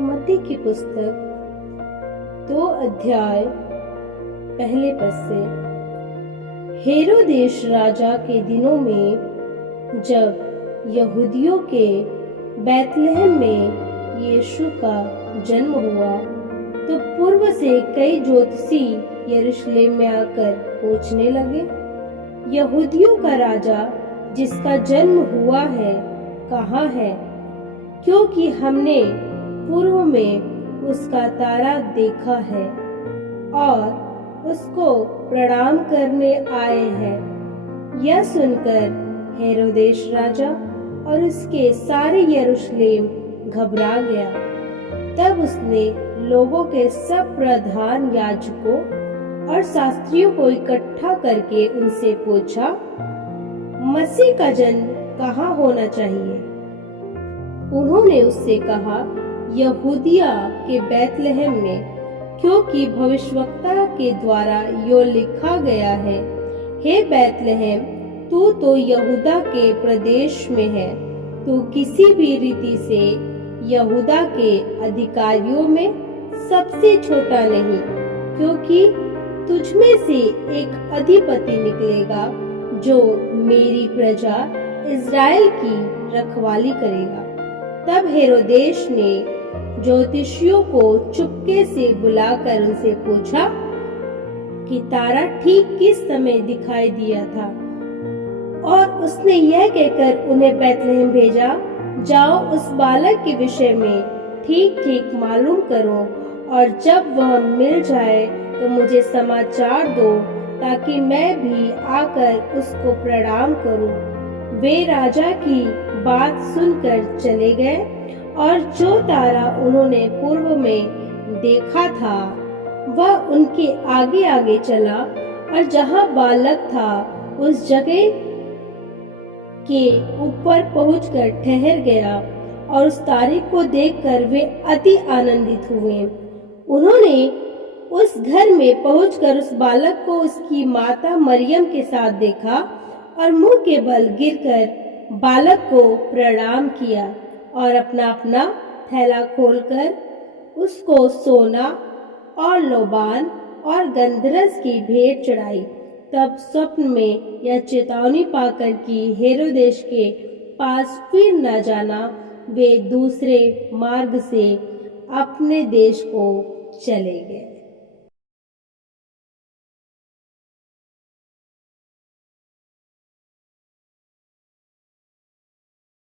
मत्ती की पुस्तक 2 अध्याय पहले पद से। हेरोदेश राजा के दिनों में जब यहूदियों के बैतलहम में यीशु का जन्म हुआ तो पूर्व से कई ज्योतिषी यरूशलेम में आकर पूछने लगे, यहूदियों का राजा जिसका जन्म हुआ है कहाँ है? क्योंकि हमने पूर्व में उसका तारा देखा है और उसको प्रणाम करने आए हैं। यह सुनकर हेरोदेश राजा और उसके सारे यरूशलेम घबरा गया। तब उसने लोगों के सब प्रधान याजकों और शास्त्रियों को इकट्ठा करके उनसे पूछा, मसीह का जन्म कहाँ होना चाहिए? उन्होंने उससे कहा, यहूदिया के बैतलहम में, क्योंकि भविष्यवक्ता के द्वारा यो लिखा गया है, हे बैतलहम, तू तो यहूदा के प्रदेश में है, तू किसी भी रीति से यहूदा के अधिकारियों में सबसे छोटा नहीं, क्योंकि तुझमें से एक अधिपति निकलेगा जो मेरी प्रजा इज़राइल की रखवाली करेगा। तब हेरोदेश ने ज्योतिषियों को चुपके से बुलाकर उनसे पूछा कि तारा ठीक किस समय दिखाई दिया था, और उसने यह कहकर उन्हें बैतलहम भेजा, जाओ उस बालक के विषय में ठीक ठीक मालूम करो, और जब वह मिल जाए तो मुझे समाचार दो, ताकि मैं भी आकर उसको प्रणाम करूं। वे राजा की बात सुनकर चले गए और जो तारा उन्होंने पूर्व में देखा था वह उनके आगे आगे चला, और जहां बालक था उस जगह के ऊपर पहुंचकर ठहर गया, और उस तारे को देखकर वे अति आनंदित हुए। उन्होंने उस घर में पहुंचकर उस बालक को उसकी माता मरियम के साथ देखा और मुंह के बल गिरकर बालक को प्रणाम किया, और अपना अपना थैला खोलकर उसको सोना और लोबान और गंधरस की भेंट चढ़ाई। तब स्वप्न में यह चेतावनी पाकर कि हेरोदेश के पास फिर न जाना, वे दूसरे मार्ग से अपने देश को चले गए।